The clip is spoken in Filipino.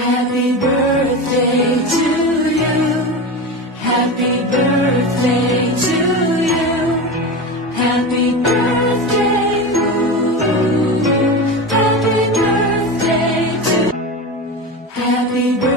Happy birthday to you. Happy birthday to you. Happy birthday. Ooh, happy birthday to. Happy birthday.